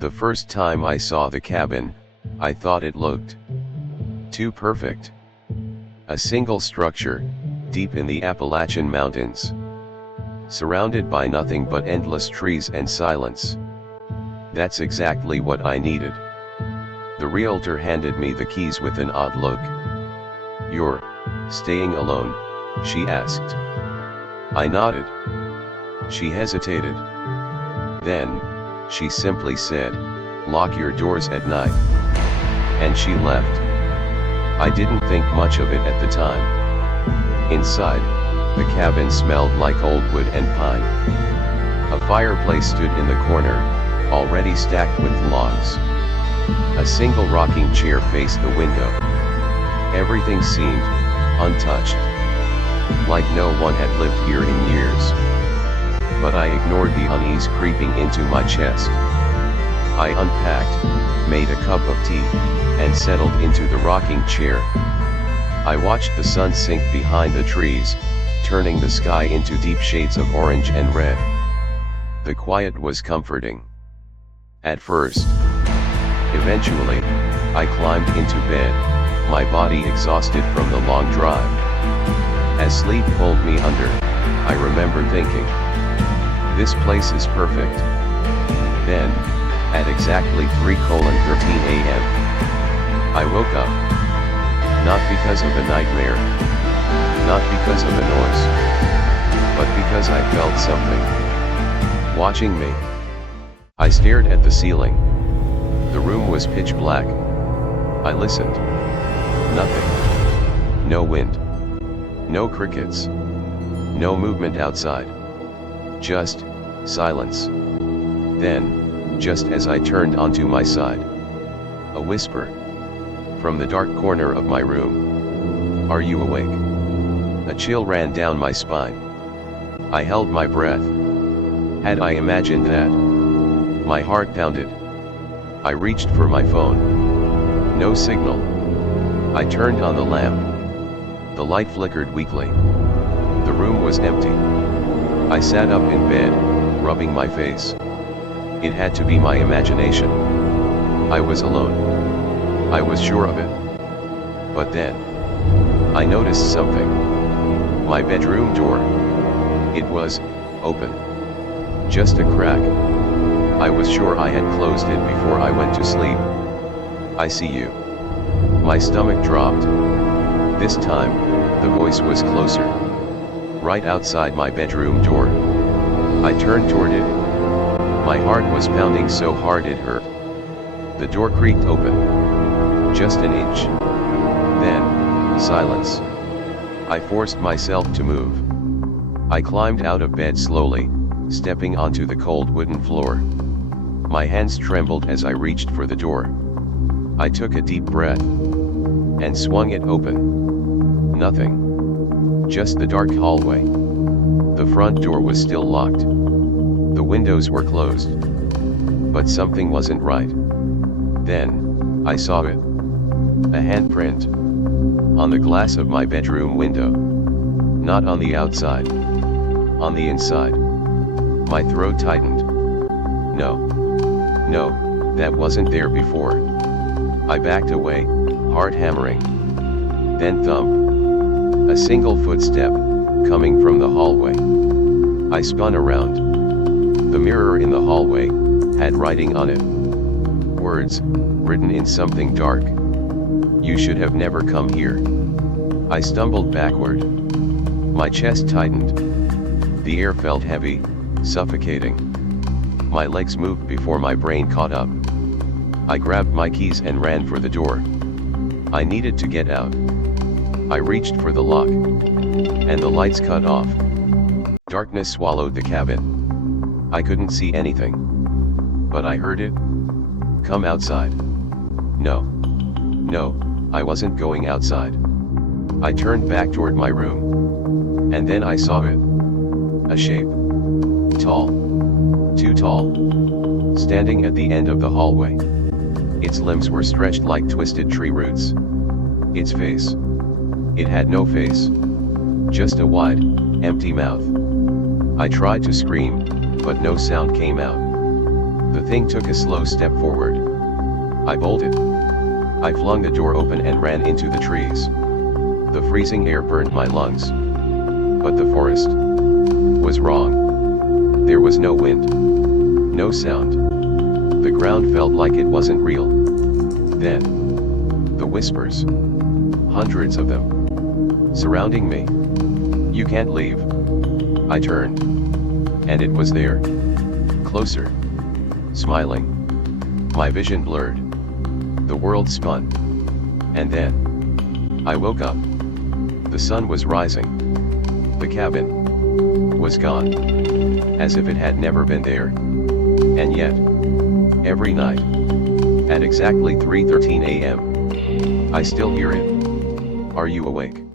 The first time I saw the cabin, I thought it looked too perfect. A single structure, deep in the Appalachian Mountains, surrounded by nothing but endless trees and silence. That's exactly what I needed. The realtor handed me the keys with an odd look. "You're staying alone?" she asked. I nodded. She hesitated. Then, she simply said, "Lock your doors at night." And she left. I didn't think much of it at the time. Inside, the cabin smelled like old wood and pine. A fireplace stood in the corner, already stacked with logs. A single rocking chair faced the window. Everything seemed untouched, like no one had lived here in years. But I ignored the unease creeping into my chest. I unpacked, made a cup of tea, and settled into the rocking chair. I watched the sun sink behind the trees, turning the sky into deep shades of orange and red. The quiet was comforting. At first. Eventually, I climbed into bed, my body exhausted from the long drive. As sleep pulled me under, I remember thinking, "This place is perfect." Then, at exactly 3:13 a.m., I woke up. Not because of a nightmare, not because of a noise, but because I felt something watching me. I stared at the ceiling. The room was pitch black. I listened. Nothing. No wind. No crickets. No movement outside. Just silence. Then, just as I turned onto my side, a whisper from the dark corner of my room. "Are you awake?" A chill ran down my spine. I held my breath. Had I imagined that? My heart pounded. I reached for my phone. No signal. I turned on the lamp. The light flickered weakly. The room was empty. I sat up in bed, rubbing my face. It had to be my imagination. I was alone. I was sure of it. But then, I noticed something. My bedroom door. It was open. Just a crack. I was sure I had closed it before I went to sleep. "I see you." My stomach dropped. This time, the voice was closer. Right outside my bedroom door. I turned toward it. My heart was pounding so hard it hurt. The door creaked open. Just an inch. Then, silence. I forced myself to move. I climbed out of bed slowly, stepping onto the cold wooden floor. My hands trembled as I reached for the door. I took a deep breath and swung it open. Nothing. Just the dark hallway. The front door was still locked. The windows were closed. But something wasn't right. Then, I saw it. A handprint. On the glass of my bedroom window. Not on the outside. On the inside. My throat tightened. No, that wasn't there before. I backed away, heart hammering. Then thump. A single footstep, coming from the hallway. I spun around. The mirror in the hallway had writing on it. Words, written in something dark. "You should have never come here." I stumbled backward. My chest tightened. The air felt heavy, suffocating. My legs moved before my brain caught up. I grabbed my keys and ran for the door. I needed to get out. I reached for the lock. And the lights cut off. Darkness swallowed the cabin. I couldn't see anything. But I heard it. "Come outside." No, I wasn't going outside. I turned back toward my room. And then I saw it. A shape. Tall. Too tall. Standing at the end of the hallway. Its limbs were stretched like twisted tree roots. Its face. It had no face. Just a wide, empty mouth. I tried to scream, but no sound came out. The thing took a slow step forward. I bolted. I flung the door open and ran into the trees. The freezing air burned my lungs. But the forest was wrong. There was no wind. No sound. The ground felt like it wasn't real. Then, the whispers. Hundreds of them. Surrounding me. You can't leave. I turned. And it was there. Closer. Smiling. My vision blurred. The world spun. And then, I woke up. The sun was rising. The cabin was gone. As if it had never been there. And yet, every night, at exactly 3:13 a.m., I still hear it. Are you awake?